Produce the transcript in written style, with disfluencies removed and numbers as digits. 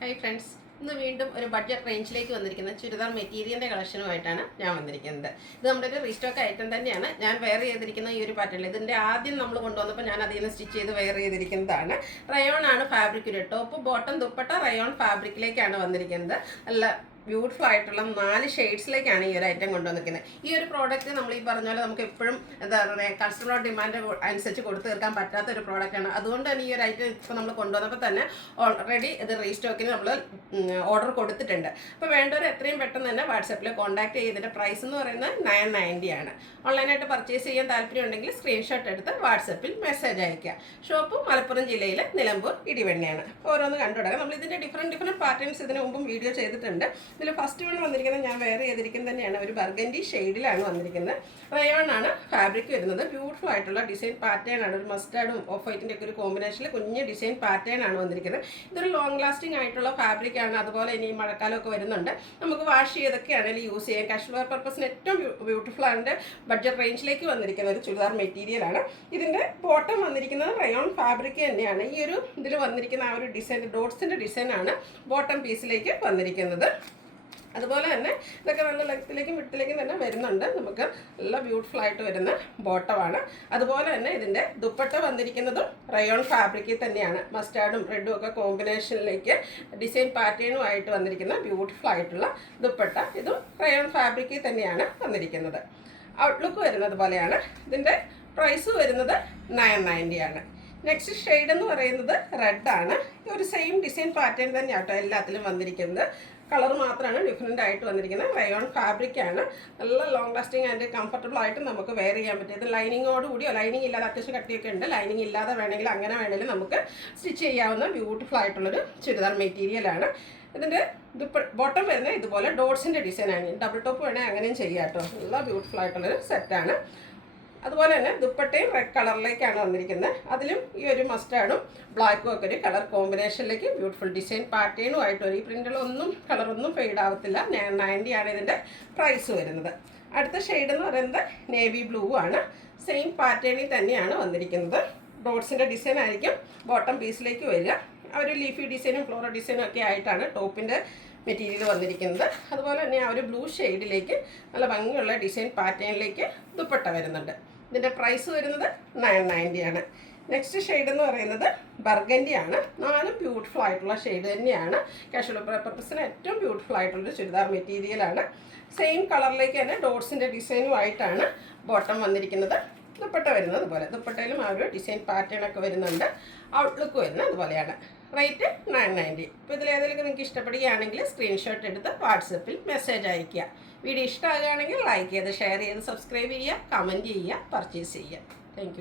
Hi friends, ഇന്ന് വീണ്ടും ഒരു ബഡ്ജറ്റ് റേഞ്ചിലേക്ക് വന്നിരിക്കുന്ന ചുരിദാർ മെറ്റീരിയലിൻ്റെ കളക്ഷനുമായിട്ടാണ് ഞാൻ വന്നിരിക്കുന്നത്. ഇത് നമ്മുടെ ഒരു റീസ്റ്റോക്ക് ഐറ്റം തന്നെയാണ്. ഞാൻ വെയർ ചെയ്തിരിക്കുന്ന ഈ ഒരു പാറ്റേണിൽ ഇതിൻ്റെ ആദ്യം നമ്മൾ കൊണ്ടുവന്നപ്പോൾ ഞാൻ അതിൽ നിന്ന് സ്റ്റിച്ച് ചെയ്ത് വെയർ ചെയ്തിരിക്കുന്നതാണ്. റയോൺ ആണ് ഫാബ്രിക്. ഒരു ടോപ്പ് ബോട്ടം ദുപ്പട്ട റയോൺ ഫാബ്രിക്കിലേക്കാണ് വന്നിരിക്കുന്നത്. നല്ല ബ്യൂട്ടിഫുൾ ആയിട്ടുള്ള 4 ഷെയ്ഡ്സിലേക്കാണ് ഈ ഒരു ഐറ്റം കൊണ്ടുവന്നിരിക്കുന്നത്. ഈ ഒരു പ്രോഡക്റ്റ് നമ്മൾ ഈ പറഞ്ഞ പോലെ നമുക്ക് എപ്പോഴും എന്താ പറയുക കസ്റ്റമർ ഡിമാൻഡ് അനുസരിച്ച് കൊടുത്തു തീർക്കാൻ പറ്റാത്ത ഒരു പ്രോഡക്റ്റാണ്. അതുകൊണ്ട് തന്നെ ഈ ഒരു ഐറ്റം ഇപ്പോൾ നമ്മൾ കൊണ്ടുവന്നപ്പോൾ തന്നെ ഓൾറെഡി ഇത് റീസ്റ്റോക്കിന് നമ്മൾ ഓർഡർ കൊടുത്തിട്ടുണ്ട്. അപ്പോൾ വേണ്ടവർ എത്രയും പെട്ടെന്ന് തന്നെ വാട്സാപ്പിൽ കോൺടാക്ട് ചെയ്തിട്ട് പ്രൈസ് എന്ന് പറയുന്നത് 990 ആണ്. ഓൺലൈനായിട്ട് പർച്ചേസ് ചെയ്യാൻ താല്പര്യമുണ്ടെങ്കിൽ സ്ക്രീൻഷോട്ട് എടുത്ത് വാട്സാപ്പിൽ മെസ്സേജ് അയയ്ക്കുക. ഷോപ്പ് മലപ്പുറം ജില്ലയിൽ നിലമ്പൂർ ഇടിവെണ്ണയാണ്. ഓരോന്ന് കണ്ടുപിടാം. നമ്മൾ ഇതിൻ്റെ ഡിഫറെൻറ്റ് പാറ്റേൺസ് ഇതിന് മുമ്പും വീഡിയോ ചെയ്തിട്ടുണ്ട്. ഇതിൽ ഫസ്റ്റ് വൺ വന്നിരിക്കുന്നത് ഞാൻ വെയർ ചെയ്തിരിക്കുന്നത് തന്നെയാണ്. ഒരു ബർഗൻഡി ഷെയ്ഡിലാണ് വന്നിരിക്കുന്നത്. റയോൺ ആണ് ഫാബ്രിക് വരുന്നത്. ബ്യൂട്ടിഫുൾ ആയിട്ടുള്ള ഡിസൈൻ പാറ്റേൺ ആണ്. ഒരു മസ്റ്റാർഡും ഓഫ് വൈറ്റിൻ്റെ ഒക്കെ ഒരു കോമ്പിനേഷനിൽ കുഞ്ഞ് ഡിസൈൻ പാറ്റേൺ ആണ് വന്നിരിക്കുന്നത്. ഇതൊരു ലോങ് ലാസ്റ്റിംഗ് ആയിട്ടുള്ള ഫാബ്രിക് ആണ്. അതുപോലെ ഇനി മഴക്കാലമൊക്കെ വരുന്നുണ്ട്. നമുക്ക് വാഷ് ചെയ്തൊക്കെ ആണെങ്കിൽ യൂസ് ചെയ്യാം. കാഷ്വൽ വെയർ പർപ്പസിന് ഏറ്റവും ബ്യൂട്ടിഫുൾ ആൻഡ് ബഡ്ജറ്റ് റേഞ്ചിലേക്ക് വന്നിരിക്കുന്ന ഒരു ചുരിദാർ മെറ്റീരിയലാണ്. ഇതിൻ്റെ ബോട്ടം വന്നിരിക്കുന്നത് റയോൺ ഫാബ്രിക് തന്നെയാണ്. ഈ ഒരു ഇതിൽ വന്നിരിക്കുന്ന ആ ഒരു ഡിസൈൻ ഡോട്ട്സിൻ്റെ ഡിസൈനാണ് ബോട്ടം പീസിലേക്ക് വന്നിരിക്കുന്നത്. അതുപോലെ തന്നെ ഇതൊക്കെ നല്ല ലെങ്ത്തിലേക്കും വിട്ടിലേക്കും തന്നെ വരുന്നുണ്ട്. നമുക്ക് നല്ല ബ്യൂട്ടിഫുൾ ആയിട്ട് വരുന്ന ബോട്ടമാണ്. അതുപോലെ തന്നെ ഇതിൻ്റെ ദുപ്പട്ട വന്നിരിക്കുന്നതും റയോൺ ഫാബ്രിക്കിൽ തന്നെയാണ്. മസ്റ്റാർഡും റെഡും ഒക്കെ കോമ്പിനേഷനിലേക്ക് ഡിസൈൻ പാറ്റേണുമായിട്ട് വന്നിരിക്കുന്ന ബ്യൂട്ടിഫുൾ ആയിട്ടുള്ള ദുപ്പട്ട. ഇതും റയോൺ ഫാബ്രിക്കിൽ തന്നെയാണ് വന്നിരിക്കുന്നത്. ഔട്ട്ലുക്ക് വരുന്നത് പോലെയാണ്. ഇതിൻ്റെ പ്രൈസ് വരുന്നത് 990 ആണ്. നെക്സ്റ്റ് ഷെയ്ഡ് എന്ന് പറയുന്നത് റെഡാണ്. ഒരു സെയിം ഡിസൈൻ പാറ്റേൺ തന്നെയാണ് കേട്ടോ എല്ലാത്തിലും വന്നിരിക്കുന്നത്. കളർ മാത്രമാണ് ഡിഫറെൻ്റ് ആയിട്ട് വന്നിരിക്കുന്നത്. റയോൺ ഫാബ്രിക് ആണ്. നല്ല ലോങ് ലാസ്റ്റിംഗ് ആൻഡ് കംഫർട്ടബിൾ ആയിട്ട് നമുക്ക് വെയർ ചെയ്യാൻ പറ്റും. ഇത് ലൈനിങ്ങോട് കൂടിയോ ലൈനിങ് ഇല്ലാതെ അത്യാവശ്യം കട്ടിയൊക്കെ ഉണ്ട്. ലൈനിങ് ഇല്ലാതെ വേണമെങ്കിൽ അങ്ങനെ വേണമെങ്കിൽ നമുക്ക് സ്റ്റിച്ച് ചെയ്യാവുന്ന ബ്യൂട്ടിഫുൾ ആയിട്ടുള്ളൊരു ചുരിദാർ മെറ്റീരിയലാണ്. ഇതിൻ്റെ ബോട്ടം വരുന്നത് ഇതുപോലെ ഡോട്ട്സിൻ്റെ ഡിസൈനാണ്. ഡബിൾ ടോപ്പ് വേണമെങ്കിൽ അങ്ങനെയും ചെയ്യാം കേട്ടോ. നല്ല ബ്യൂട്ടിഫുൾ ആയിട്ടുള്ളൊരു സെറ്റാണ്. അതുപോലെ തന്നെ ദുപ്പട്ടയും റെഡ് കളറിലേക്കാണ് വന്നിരിക്കുന്നത്. അതിലും ഈ ഒരു മസ്റ്റാർഡും ബ്ലാക്കും ഒക്കെ ഒരു കളർ കോമ്പിനേഷനിലേക്ക് ബ്യൂട്ടിഫുൾ ഡിസൈൻ പാറ്റേണുമായിട്ട് വരും. ഈ പ്രിൻ്റുകളൊന്നും കളറൊന്നും ഫെയ്ഡ് ആവത്തില്ല. 990 ആണ് ഇതിൻ്റെ പ്രൈസ് വരുന്നത്. അടുത്ത ഷെയ്ഡ് എന്ന് പറയുന്നത് നേവി ബ്ലൂ ആണ്. സെയിം പാറ്റേണിൽ തന്നെയാണ് വന്നിരിക്കുന്നത്. ഡോട്ട്സിൻ്റെ ഡിസൈൻ ആയിരിക്കും ബോട്ടം പീസിലേക്ക് വരിക. ആ ഒരു ലീഫി ഡിസൈനും ഫ്ലോറൽ ഡിസൈനും ഒക്കെ ആയിട്ടാണ് ടോപ്പിൻ്റെ മെറ്റീരിയൽ വന്നിരിക്കുന്നത്. അതുപോലെ തന്നെ ആ ഒരു ബ്ലൂ ഷെയ്ഡിലേക്ക് നല്ല ഭംഗിയുള്ള ഡിസൈൻ പാറ്റേണിലേക്ക് ദുപ്പട്ട വരുന്നുണ്ട്. ഇതിൻ്റെ പ്രൈസ് വരുന്നത് 990 ആണ്. നെക്സ്റ്റ് ഷെയ്ഡ് എന്ന് പറയുന്നത് ബർഗൻഡി ആണ്. 4 ബ്യൂട്ടിഫുൾ ആയിട്ടുള്ള ഷെയ്ഡ് തന്നെയാണ്. കാഷ്വൽ പർപ്പസിന് ഏറ്റവും ബ്യൂട്ടിഫുൾ ആയിട്ടുള്ളൊരു ചുരിദാർ മെറ്റീരിയലാണ്. സെയിം കളറിലേക്ക് തന്നെ ഡോട്ട്സിൻ്റെ ഡിസൈനുമായിട്ടാണ് ബോട്ടം വന്നിരിക്കുന്നത്. ദുപ്പട്ട വരുന്നത് അതുപോലെ. ദുപ്പട്ടയിലും ആ ഒരു ഡിസൈൻ പാറ്റേൺ ഒക്കെ വരുന്നുണ്ട്. ഔട്ട്ലുക്ക് വരുന്നത് അതുപോലെയാണ്. റേറ്റ് 990. ഇപ്പോൾ ഇതിലേതെങ്കിലും നിങ്ങൾക്ക് ഇഷ്ടപ്പെടുകയാണെങ്കിൽ സ്ക്രീൻഷോട്ട് എടുത്ത് വാട്സപ്പിൽ മെസ്സേജ് അയയ്ക്കുക. വീഡിയോ ഇഷ്ടമാകുകയാണെങ്കിൽ ലൈക്ക് ചെയ്ത് ഷെയർ ചെയ്ത് സബ്സ്ക്രൈബ് ചെയ്യുക, കമൻറ്റ് ചെയ്യുക, പർച്ചേസ് ചെയ്യുക. താങ്ക്